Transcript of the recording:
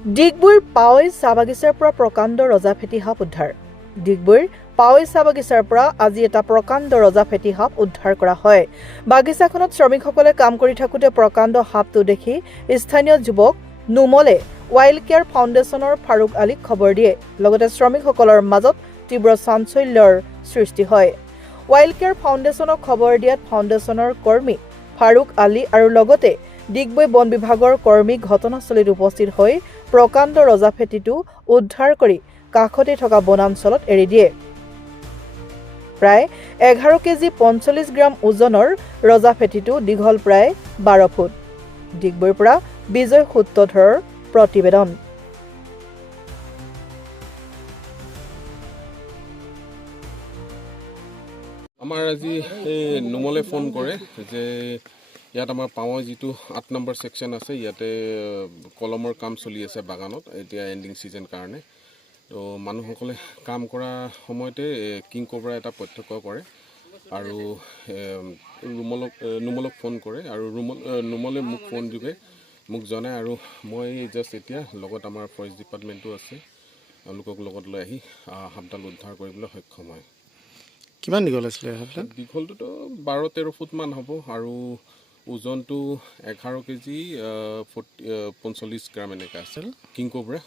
ডিগবৈৰ পাৱৈ চাহ বাগিচাৰ পৰা প্ৰকাণ্ড ৰজা ফেটি সাপ উদ্ধাৰ। ডিগবৈৰ পাৱৈ চাহ বাগিচাৰ পৰা আজি এটা প্ৰকাণ্ড ৰজা ফেটি সাপ উদ্ধাৰ কৰা হয়। বাগিচাখনত শ্ৰমিকসকলে কাম কৰি থাকোঁতে প্ৰকাণ্ড সাপটো দেখি স্থানীয় যুৱক নুমলে ৱাইল্ড কেয়াৰ ফাউণ্ডেশ্যনৰ ফাৰুক আলীক খবৰ দিয়ে। লগতে শ্ৰমিকসকলৰ মাজত তীব্ৰ চাঞ্চল্যৰ সৃষ্টি হয়। ৱাইল্ড কেয়াৰ ফাউণ্ডেশ্যনক খবৰ দিয়াত ফাউণ্ডেশ্যনৰ কৰ্মী ফাৰুক আলী আৰু লগতে ডিগবৈ বন বিভাগৰ কৰ্মী ঘটনাস্থলীত উপস্থিত হৈ প্ৰকাণ্ড ৰজা ফেটিটো উদ্ধাৰ কৰি কাষতে থকা বনাঞ্চলত এৰি দিয়ে। প্ৰায় 11 কেজি 45 গ্ৰাম ওজনৰ ৰজা ফেটিটো দীঘল প্ৰায় 12 ফুট। ডিগবৈৰ পৰা বিজয় সূত্ৰধৰৰ প্ৰতিবেদন। আমাৰ আজি নুমলে ফোন কৰে যে ইয়াত আমাৰ পাৱৈ যিটো 8 নম্বৰ ছেকশ্যন আছে, ইয়াতে কলমৰ কাম চলি আছে বাগানত, এতিয়া এণ্ডিং ছিজন কাৰণে। তো মানুহসকলে কাম কৰা সময়তে কিং কোব্ৰা এটা প্ৰত্যক্ষ কৰে আৰু নুমলক ফোন কৰে আৰু নুমলে মোক ফোন যোগে মোক জনায় আৰু মই জাষ্ট এতিয়া লগত আমাৰ ফৰেষ্ট ডিপাৰ্টমেণ্টো আছে, তেওঁলোকক লগত লৈ আহি সাপডাল উদ্ধাৰ কৰিবলৈ সক্ষম হয়। কিমান দীঘল আছিলে? দীঘলটোতো 12-13 ফুটমান হ'ব আৰু ওজনটো 11 কেজি 45 গ্ৰাম এনেকৈ আছিল। King cobra.